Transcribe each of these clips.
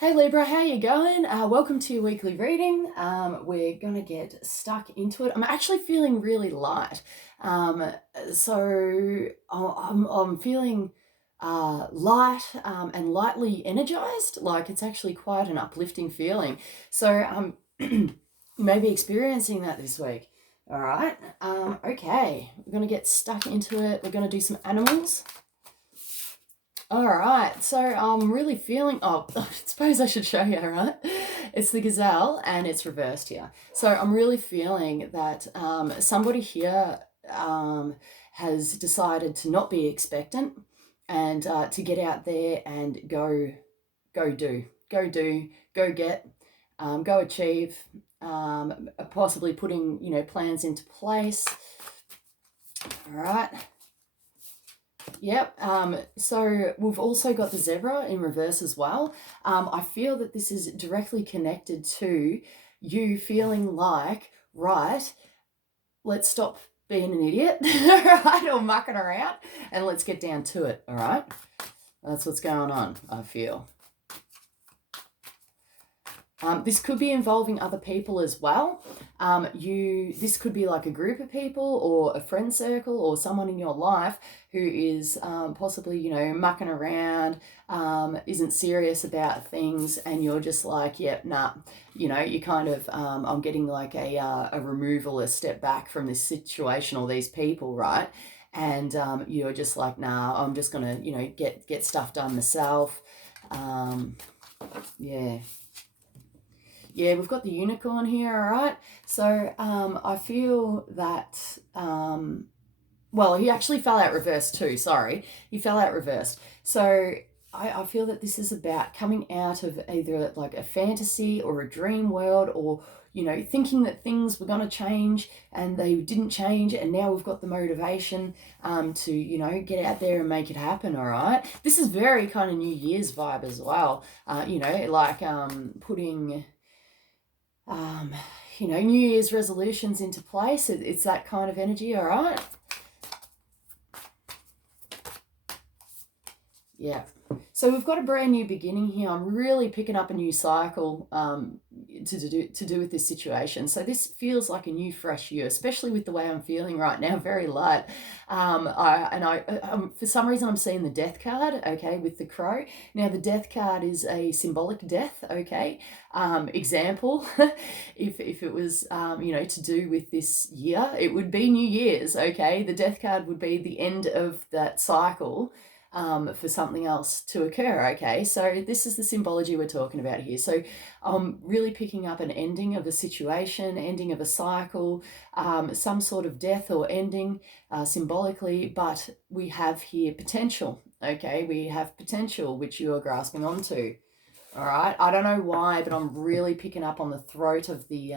Hey Libra, how you going? Welcome to your weekly reading. We're gonna get stuck into it. I'm actually feeling really light, so I'm feeling light and lightly energized. Like it's actually quite an uplifting feeling. So you may be experiencing that this week. All right. Okay, we're gonna get stuck into it. We're gonna do some animals. All right, so I'm really feeling, I suppose I should show you, right? It's the gazelle and it's reversed here. So I'm really feeling that somebody here has decided to not be expectant and to get out there and go do, go get, go achieve, possibly putting, plans into place. All right. Yep. So we've also got the zebra in reverse as well. I feel that this is directly connected to you feeling like, right, let's stop being an idiot, right, or mucking around, and let's get down to it, all right? That's what's going on, I feel. This could be involving other people as well. This could be like a group of people or a friend circle or someone in your life who is possibly, mucking around, isn't serious about things, and you're just like, yep, nah, you kind of, I'm getting like a removal, a step back from this situation or these people, right? And you're just like, nah, I'm just gonna, get stuff done myself. Yeah. Yeah, we've got the unicorn here, all right? So I feel that, well, he actually fell out reversed too, sorry. He fell out reversed. So I feel that this is about coming out of either like a fantasy or a dream world, or, thinking that things were going to change and they didn't change, and now we've got the motivation to, get out there and make it happen, all right? This is very kind of New Year's vibe as well, like putting New Year's resolutions into place. It's that kind of energy, all right? Yeah. So we've got a brand new beginning here. I'm really picking up a new cycle to do with this situation. So this feels like a new, fresh year, especially with the way I'm feeling right now, very light. For some reason, I'm seeing the death card, okay, with the crow. Now, the death card is a symbolic death, okay. Example, if it was, to do with this year, it would be New Year's, okay. The death card would be the end of that cycle, for something else to occur, okay? So this is the symbology we're talking about here. So I'm really picking up an ending of a situation, ending of a cycle, some sort of death or ending symbolically, but we have here potential, okay? We have potential, which you are grasping onto, all right? I don't know why, but I'm really picking up on the throat of the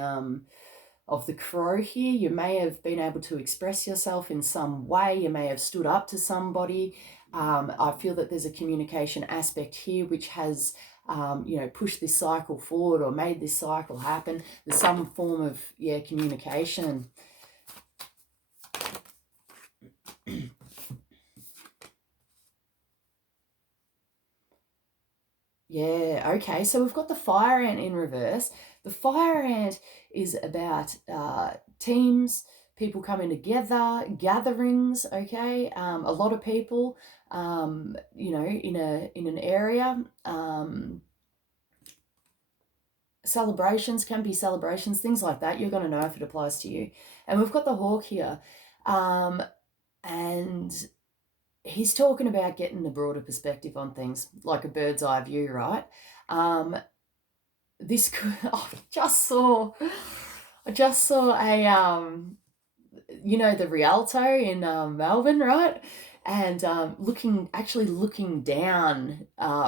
crow here. You may have been able to express yourself in some way. You may have stood up to somebody. I feel that there's a communication aspect here which has, pushed this cycle forward or made this cycle happen. There's some form of, communication. Yeah, okay. So we've got the fire ant in reverse. The fire ant is about teams, people coming together, gatherings, okay? A lot of people, in an area. Celebrations can be celebrations, things like that. You're going to know if it applies to you. And we've got the hawk here. And he's talking about getting the broader perspective on things, like a bird's eye view, right? This could, I just saw a the Rialto in Melbourne, right? And looking down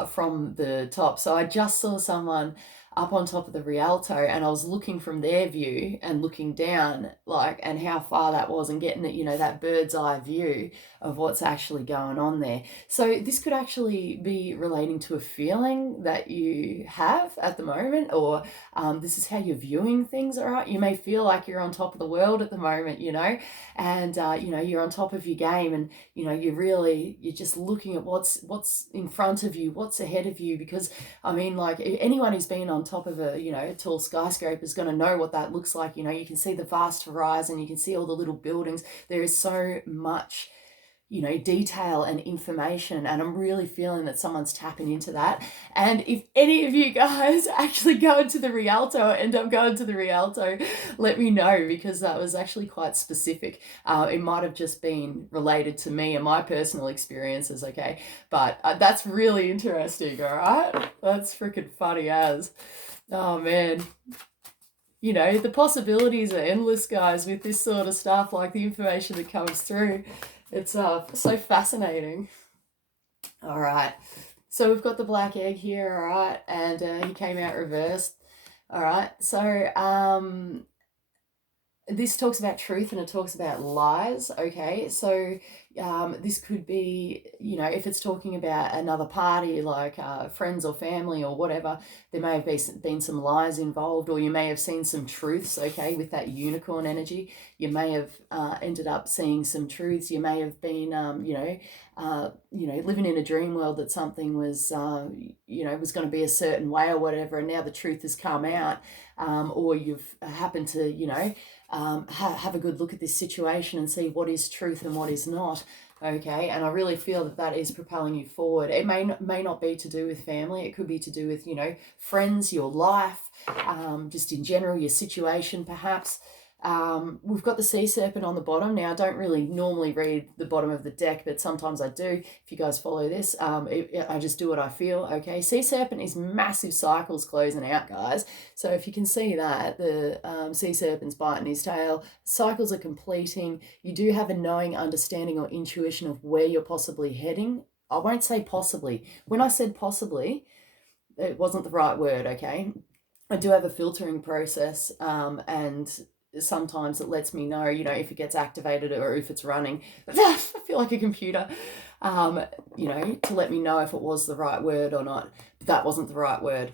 from the top. So I just saw someone up on top of the Rialto, and I was looking from their view and looking down, like, and how far that was, and getting it, that bird's eye view of what's actually going on there. So this could actually be relating to a feeling that you have at the moment, or this is how you're viewing things. All right, you may feel like you're on top of the world at the moment, and you're on top of your game, and you're just looking at what's in front of you, what's ahead of you, because I mean, like, anyone who's been on top of a tall skyscraper is going to know what that looks like. You can see the vast horizon, you can see all the little buildings. There is so much detail and information, and I'm really feeling that someone's tapping into that. And if any of you guys actually go into the Rialto or end up going to the Rialto, let me know, because that was actually quite specific. It might have just been related to me and my personal experiences, okay? But that's really interesting, all right? That's freaking funny as. Oh, man. The possibilities are endless, guys, with this sort of stuff, like the information that comes through. It's so fascinating. All right. So we've got the black egg here, all right, and he came out reversed. All right. So this talks about truth and it talks about lies, okay? So this could be, if it's talking about another party, like friends or family or whatever, there may have been some lies involved, or you may have seen some truths, okay, with that unicorn energy. You may have ended up seeing some truths. You may have been, living in a dream world that something was, was going to be a certain way or whatever, and now the truth has come out, or you've happened to, have a good look at this situation and see what is truth and what is not, okay? And I really feel that is propelling you forward. It may not be to do with family. It could be to do with, friends, your life, just in general, your situation perhaps. We've got the sea serpent on the bottom. Now, I don't really normally read the bottom of the deck, but sometimes I do. If you guys follow this, I just do what I feel, okay? Sea serpent is massive cycles closing out, guys. So if you can see that, the sea serpent's biting his tail, cycles are completing. You do have a knowing, understanding, or intuition of where you're possibly heading. I won't say possibly. When I said possibly, it wasn't the right word, okay? I do have a filtering process, and sometimes it lets me know, if it gets activated or if it's running. I feel like a computer, to let me know if it was the right word or not. But that wasn't the right word.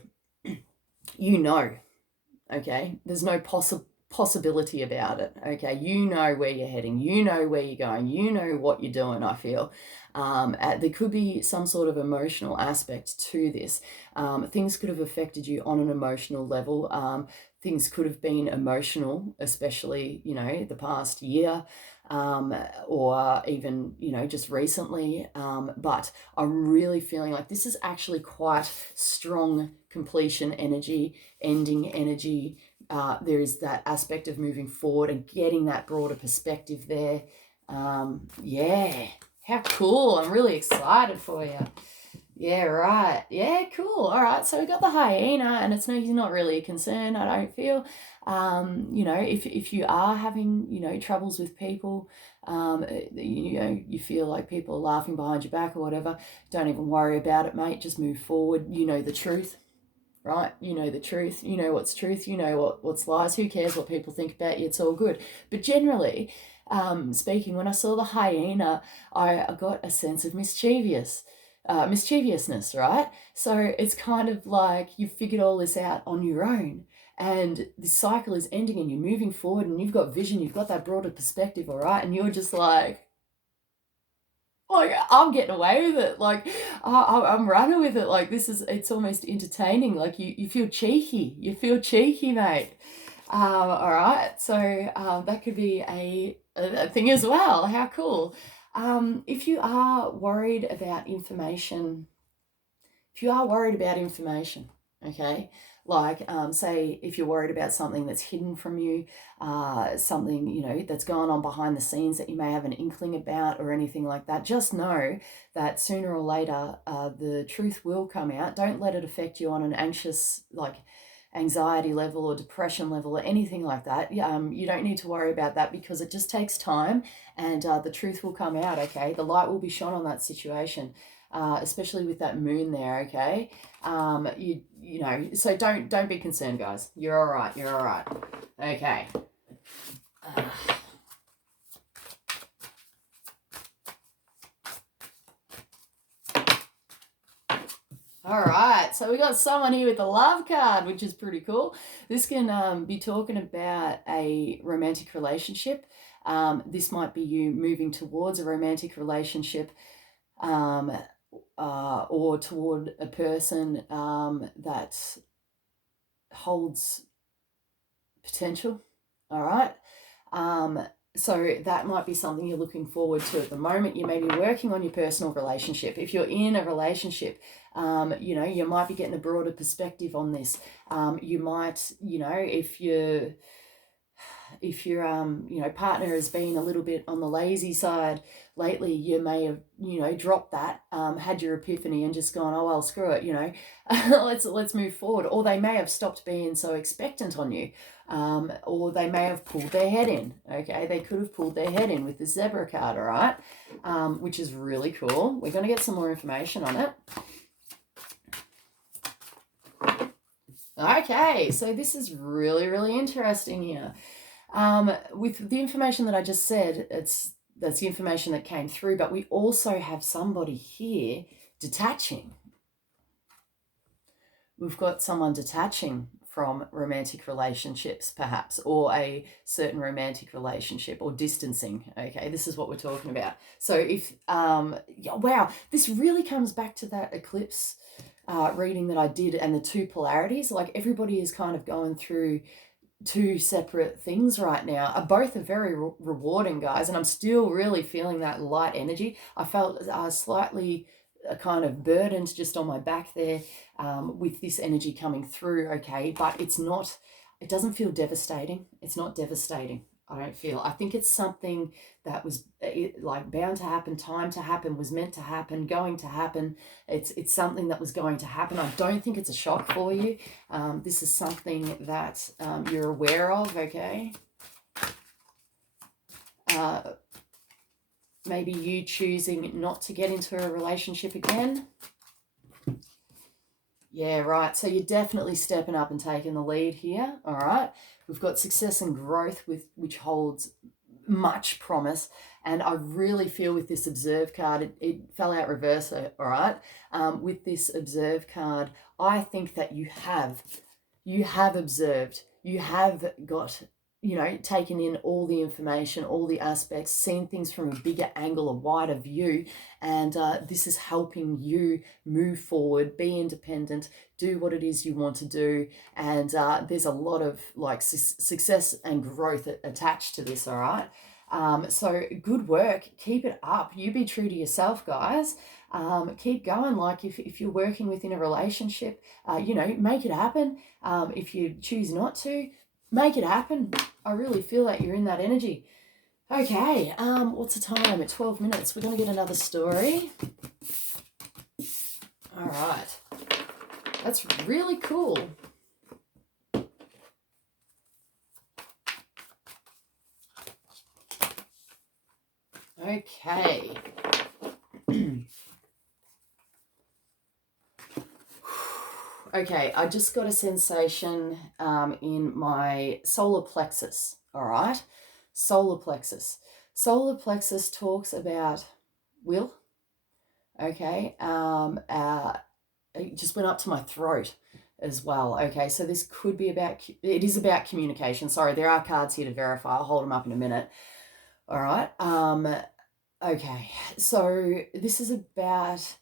Okay? There's no possibility about it, okay? You know where you're heading. You know where you're going. You know what you're doing, I feel. There could be some sort of emotional aspect to this. Things could have affected you on an emotional level. Things could have been emotional, especially, the past year, or even, just recently. But I'm really feeling like this is actually quite strong completion energy, ending energy. There is that aspect of moving forward and getting that broader perspective there. Yeah, how cool. I'm really excited for you. Yeah, right. Yeah, cool. All right. So we got the hyena, and he's not really a concern, I don't feel. If you are having, troubles with people, you feel like people are laughing behind your back or whatever, don't even worry about it, mate. Just move forward. You know the truth, right? You know the truth. You know what's truth. You know what's lies. Who cares what people think about you? It's all good. But generally, speaking, when I saw the hyena, I got a sense of mischievousness, right? So it's kind of like you've figured all this out on your own, and this cycle is ending and you're moving forward, and you've got vision, you've got that broader perspective, all right? And you're just like I'm getting away with it. Like I'm running with it. Like it's almost entertaining. Like you feel cheeky. You feel cheeky, mate. All right. So that could be a thing as well. How cool. If you are worried about information, okay, like say if you're worried about something that's hidden from you, something that's going on behind the scenes that you may have an inkling about or anything like that, just know that sooner or later the truth will come out. Don't let it affect you on an anxious, like anxiety level or depression level or anything like that. You don't need to worry about that, because it just takes time, and the truth will come out, okay? The light will be shone on that situation. especially with that moon there, okay? You know, so don't be concerned, guys. You're all right. You're all right. Okay. All right, so we got someone here with the love card, which is pretty cool. This can be talking about a romantic relationship. This might be you moving towards a romantic relationship, or toward a person that holds potential. All right. So that might be something you're looking forward to at the moment. You may be working on your personal relationship. If you're in a relationship, you know, you might be getting a broader perspective on this. You might, you know, if your you know, partner has been a little bit on the lazy side lately, you may have, you know, dropped that, had your epiphany and just gone, oh well, screw it, you know, let's move forward. Or they may have stopped being so expectant on you, or they may have pulled their head in. Okay, they could have pulled their head in with the zebra card. All right, which is really cool. We're going to get some more information on it. Okay, so this is really, really interesting here. With the information that I just said, that's the information that came through, but we also have somebody here detaching. We've got someone detaching from romantic relationships, perhaps, or a certain romantic relationship, or distancing. Okay, this is what we're talking about. So if, yeah, wow, this really comes back to that eclipse reading that I did, and the two polarities. Like, everybody is kind of going through two separate things right now. Both are very rewarding, guys, and I'm still really feeling that light energy. I felt slightly kind of burdened just on my back there, with this energy coming through, okay, but it doesn't feel devastating. It's not devastating, I don't feel. I think it's something that was like bound to happen, time to happen, was meant to happen, going to happen. It's something that was going to happen. I don't think it's a shock for you. This is something that you're aware of, okay? Maybe you choosing not to get into a relationship again. Yeah, right. So you're definitely stepping up and taking the lead here. All right. We've got success and growth, which holds much promise. And I really feel with this observe card, it fell out reverse. All right. With this observe card, I think that you have observed, you have got, you know, taken in all the information, all the aspects, seen things from a bigger angle, a wider view, and this is helping you move forward, be independent, do what it is you want to do, and there's a lot of like success and growth attached to this. All right. So good work, keep it up, you be true to yourself, guys. Keep going. Like, if you're working within a relationship, you know, make it happen. If you choose not to, make it happen. I really feel like you're in that energy. Okay, what's the time? At 12 minutes. We're going to get another story. All right. That's really cool. Okay. Okay, I just got a sensation in my solar plexus, all right? Solar plexus. Solar plexus talks about will, okay? It just went up to my throat as well, okay? So this could be about, it is about communication. Sorry, there are cards here to verify. I'll hold them up in a minute, all right? Okay, so this is about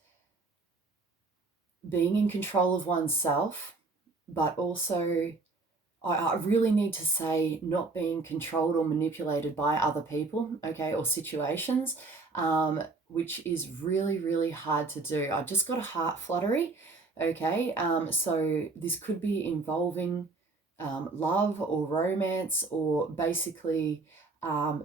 being in control of oneself, but also I really need to say not being controlled or manipulated by other people, okay, or situations, which is really, really hard to do. I just got a heart fluttery, okay? So this could be involving love or romance, or basically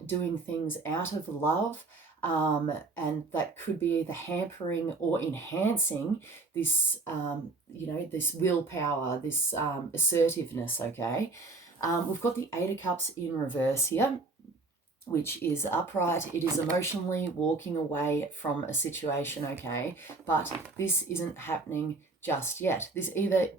doing things out of love. And that could be either hampering or enhancing this, you know, this willpower, this assertiveness, okay? We've got the Eight of Cups in reverse here. which is upright. It is emotionally walking away from a situation, okay? But this isn't happening just yet. This either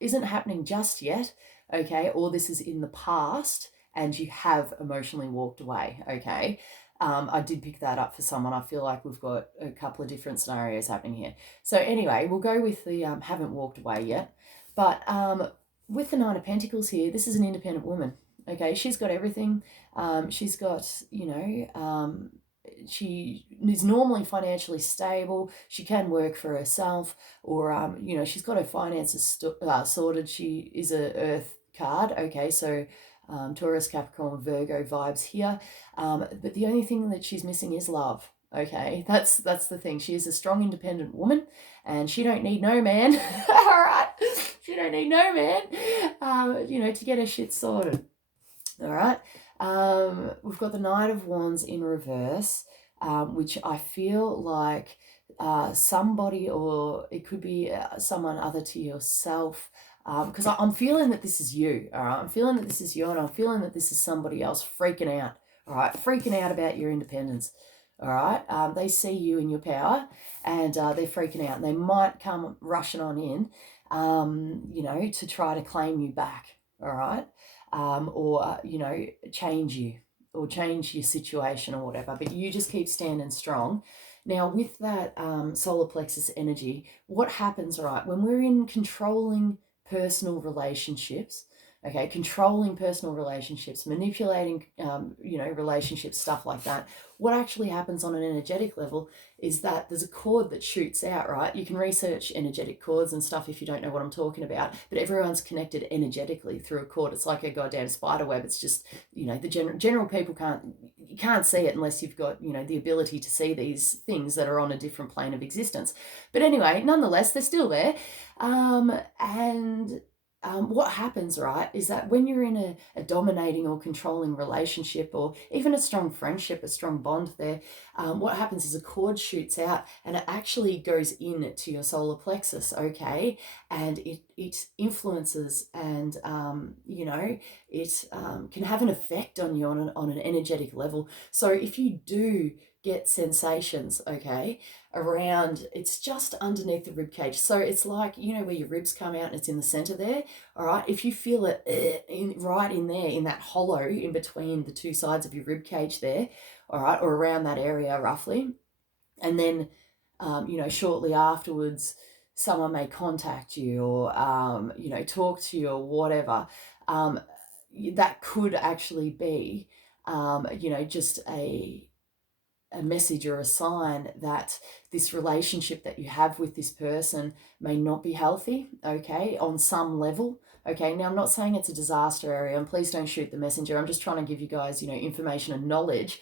isn't happening just yet, okay, or this is in the past and you have emotionally walked away, okay? I did pick that up for someone. I feel like we've got a couple of different scenarios happening here. So anyway, we'll go with the haven't walked away yet. But with the Nine of Pentacles here, this is an independent woman. Okay, she's got everything. She's got, she is normally financially stable. She can work for herself, or she's got her finances sorted. She is a Earth card. Okay, so Taurus, Capricorn, Virgo vibes here. But the only thing that she's missing is love. Okay, that's the thing. She is a strong, independent woman, and she don't need no man. All right, she don't need no man. To get her shit sorted. All right. We've got the Knight of Wands in reverse, which I feel like somebody, or it could be someone other to yourself, because I'm feeling that this is you. All right. I'm feeling that this is you, and I'm feeling that this is somebody else freaking out. All right. Freaking out about your independence. All right. They see you in your power, and they're freaking out, and they might come rushing on in, to try to claim you back. All right. Or change you, or change your situation or whatever, but you just keep standing strong. Now with that solar plexus energy, what happens, right, when we're in controlling personal relationships, okay, controlling personal relationships, manipulating relationships, stuff like that, what actually happens on an energetic level is that there's a cord that shoots out, right? You can research energetic cords and stuff if you don't know what I'm talking about, but everyone's connected energetically through a cord. It's like a goddamn spider web. It's just, the general people can't see it unless you've got, the ability to see these things that are on a different plane of existence. But anyway, nonetheless, they're still there. What happens, right, is that when you're in a dominating or controlling relationship, or even a strong friendship, a strong bond there, what happens is a cord shoots out and it actually goes in to your solar plexus, okay? And it influences, and, it can have an effect on you on an energetic level. So if you do get sensations, okay, around, it's just underneath the rib cage. So it's like, where your ribs come out and it's in the center there. All right. If you feel it right in there, in that hollow in between the two sides of your rib cage there, all right, or around that area roughly. And then, shortly afterwards, someone may contact you, or, talk to you or whatever. That could actually be, just a message or a sign that this relationship that you have with this person may not be healthy, okay, on some level. Okay, now I'm not saying it's a disaster area, and please don't shoot the messenger. I'm just trying to give you guys, information and knowledge,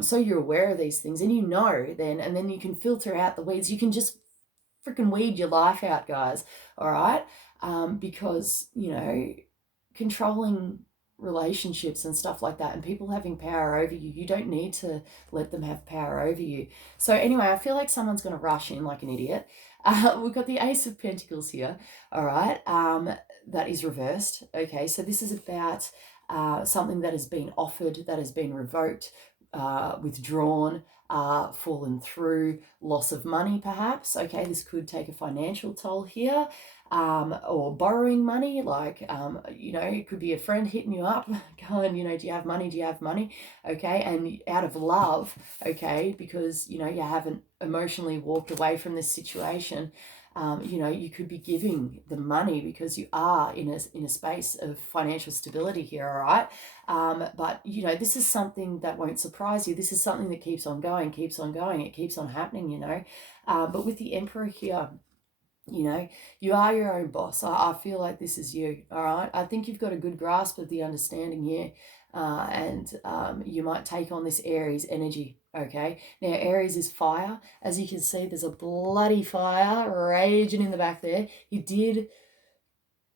so you're aware of these things, and and then you can filter out the weeds. You can just freaking weed your life out, guys. All right, because controlling relationships and stuff like that, and people having power over you, you don't need to let them have power over you. So anyway, I feel like someone's going to rush in like an idiot. We've got the Ace of Pentacles here. All right, that is reversed. Okay, so this is about something that has been offered, that has been revoked, withdrawn, fallen through, loss of money perhaps. Okay, this could take a financial toll here. Or borrowing money, like, it could be a friend hitting you up going, do you have money? Do you have money? Okay. And out of love, okay, because, you haven't emotionally walked away from this situation, you could be giving the money because you are in a space of financial stability here, all right? But, this is something that won't surprise you. This is something that keeps on going. It keeps on happening, But with the Emperor here, you are your own boss. I feel like this is you, all right? I think you've got a good grasp of the understanding here, and you might take on this Aries energy, okay? Now, Aries is fire. As you can see, there's a bloody fire raging in the back there. You did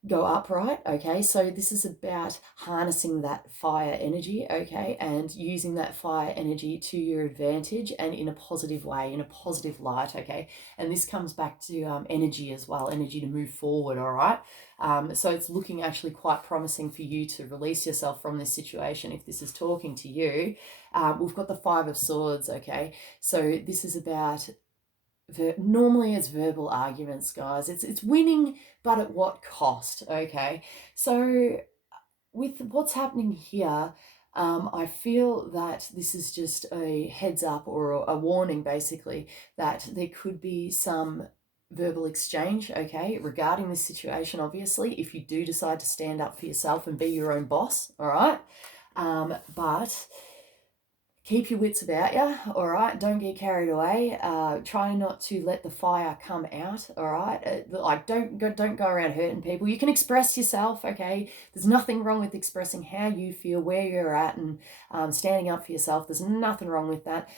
go upright, okay? So this is about harnessing that fire energy, okay, and using that fire energy to your advantage and in a positive way, in a positive light, okay? And this comes back to energy as well, energy to move forward, all right? So it's looking actually quite promising for you to release yourself from this situation if this is talking to you. We've got the Five of Swords, okay? So this is about, normally it's verbal arguments, guys. It's winning, but at what cost, okay? So with what's happening here, I feel that this is just a heads up or a warning, basically, that there could be some verbal exchange, okay, regarding this situation, obviously, if you do decide to stand up for yourself and be your own boss, all right? But keep your wits about you, all right? Don't get carried away. Try not to let the fire come out, all right? Like, don't go around hurting people. You can express yourself, okay? There's nothing wrong with expressing how you feel, where you're at, and standing up for yourself. There's nothing wrong with that.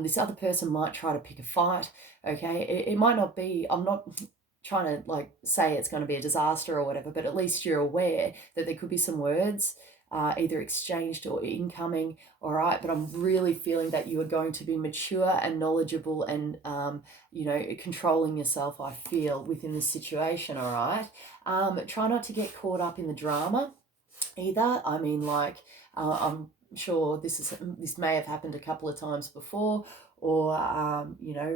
This other person might try to pick a fight, okay? It might not be, I'm not trying to like say it's going to be a disaster or whatever, but at least you're aware that there could be some words either exchanged or incoming, all right? But I'm really feeling that you are going to be mature and knowledgeable and, controlling yourself, I feel, within this situation, all right? Try not to get caught up in the drama either. I mean, like, I'm sure this may have happened a couple of times before, or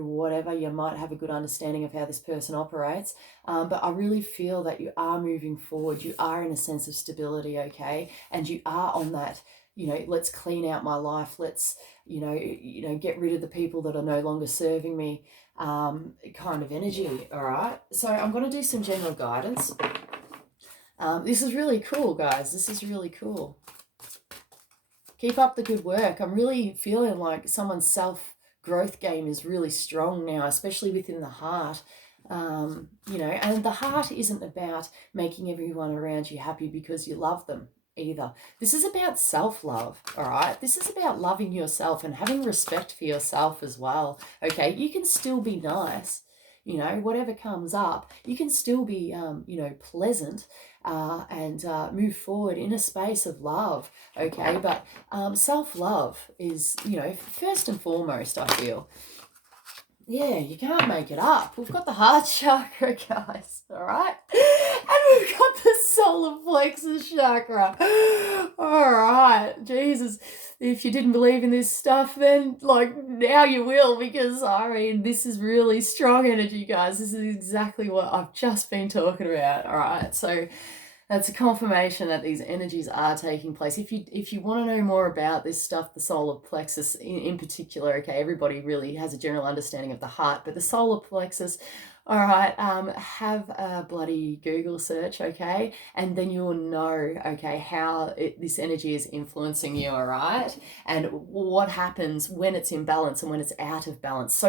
whatever. You might have a good understanding of how this person operates, but I really feel that you are moving forward. You are in a sense of stability, okay, and you are on that, let's clean out my life, let's get rid of the people that are no longer serving me, kind of energy. All right, so I'm going to do some general guidance. This is really cool, guys. This is really cool. Keep up the good work. I'm really feeling like someone's self-growth game is really strong now, especially within the heart. And the heart isn't about making everyone around you happy because you love them either. This is about self-love, all right? This is about loving yourself and having respect for yourself as well, okay? You can still be nice, whatever comes up. You can still be, pleasant, and move forward in a space of love, okay? But self-love is, first and foremost, I feel. Yeah, you can't make it up. We've got the heart chakra, guys, all right? And we've got the solar plexus chakra. All right, Jesus. If you didn't believe in this stuff, then, now you will, because, this is really strong energy, guys. This is exactly what I've just been talking about, all right? So that's a confirmation that these energies are taking place. If you want to know more about this stuff, the solar plexus in particular, okay, everybody really has a general understanding of the heart, but the solar plexus, all right, have a bloody Google search, okay, and then you'll know, okay, how this energy is influencing you, all right, and what happens when it's in balance and when it's out of balance, so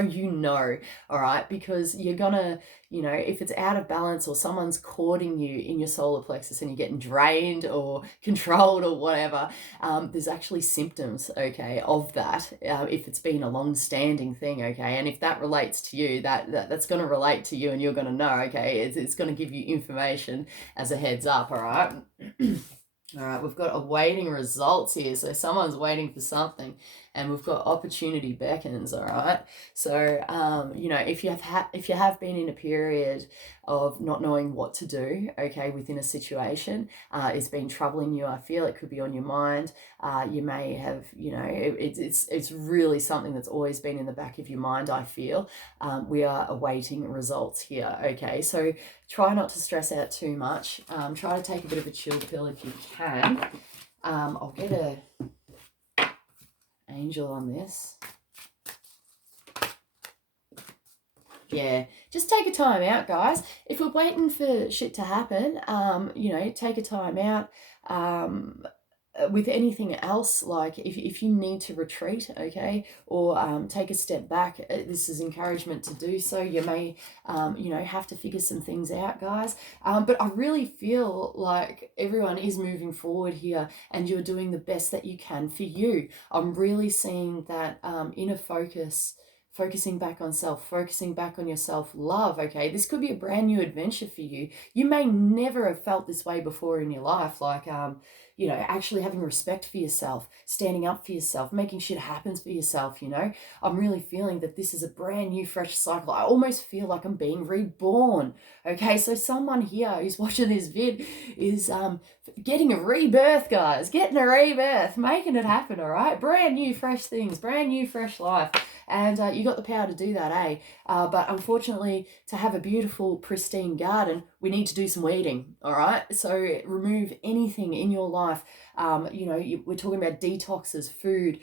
all right, because you're gonna, if it's out of balance or someone's courting you in your solar plexus and you're getting drained or controlled or whatever, there's actually symptoms, okay, of that, if it's been a long-standing thing, okay, and if that relates to you, that's going to relate to you and you're going to know, okay, it's going to give you information as a heads up, all right? All right, we've got awaiting results here. So someone's waiting for something, and we've got opportunity beckons, all right? So, if you have been in a period of not knowing what to do, okay, within a situation, it's been troubling you, I feel. It could be on your mind. You may have, it's really something that's always been in the back of your mind, I feel. We are awaiting results here, okay? So try not to stress out too much. Try to take a bit of a chill pill if you can. I'll get a angel on this. Yeah, just take a time out, guys. If we're waiting for shit to happen, take a time out. With anything else, like if you need to retreat, okay, or take a step back, this is encouragement to do so. You may, have to figure some things out, guys. But I really feel like everyone is moving forward here and you're doing the best that you can for you. I'm really seeing that inner focus focusing back on self, focusing back on your self-love, okay? This could be a brand new adventure for you. You may never have felt this way before in your life, like, you know, actually having respect for yourself, standing up for yourself, making shit happen for yourself, you know? I'm really feeling that this is a brand new, fresh cycle. I almost feel like I'm being reborn, okay? So someone here who's watching this vid is getting a rebirth, guys, getting a rebirth, making it happen, all right? Brand new, fresh things, brand new, fresh life. And you got the power to do that, eh? But unfortunately, to have a beautiful, pristine garden, we need to do some weeding, all right? So remove anything in your life. You know, we're talking about detoxes, food,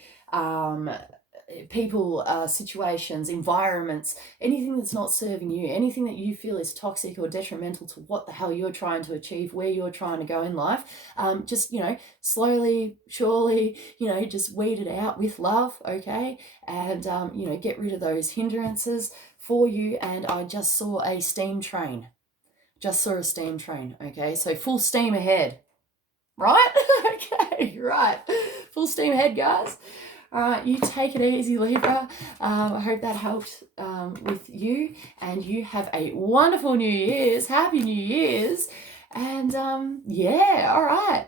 people, situations, environments, anything that's not serving you, anything that you feel is toxic or detrimental to what the hell you're trying to achieve, where you're trying to go in life. Just, you know, slowly, surely, you know, just weed it out with love, okay? And, you know, get rid of those hindrances for you. And I just saw a steam train. Just saw a steam train, okay? So full steam ahead, right? Okay, right. Full steam ahead, guys. All right, you take it easy, Libra. I hope that helped with you, and you have a wonderful New Year's. Happy New Year's. And yeah, all right.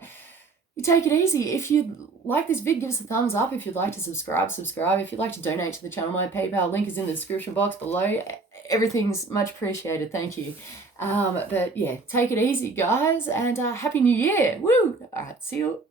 You take it easy. If you like this vid, give us a thumbs up. If you'd like to subscribe. If you'd like to donate to the channel, my PayPal link is in the description box below. Everything's much appreciated. Thank you. But yeah, take it easy, guys, and Happy New Year. Woo! All right, see you.